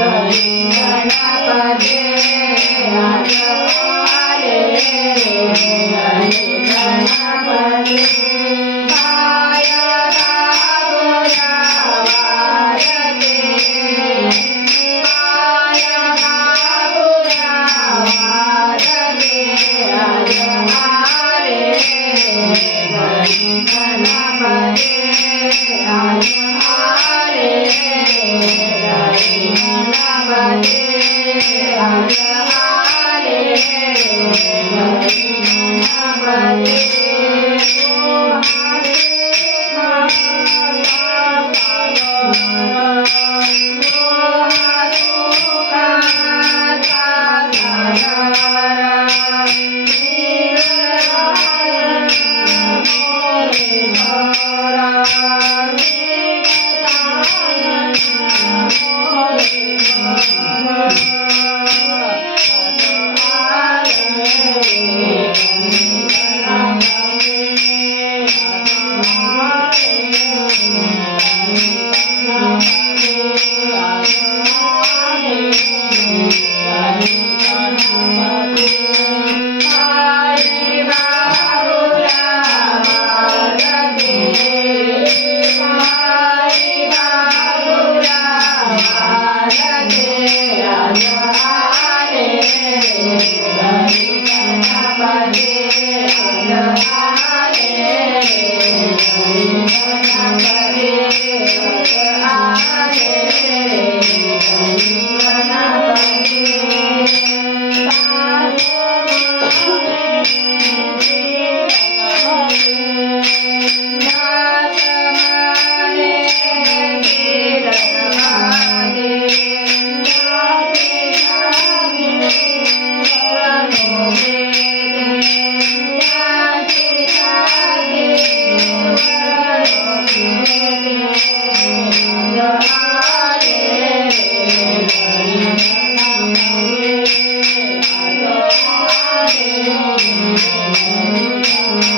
Yeah. Thank you. Música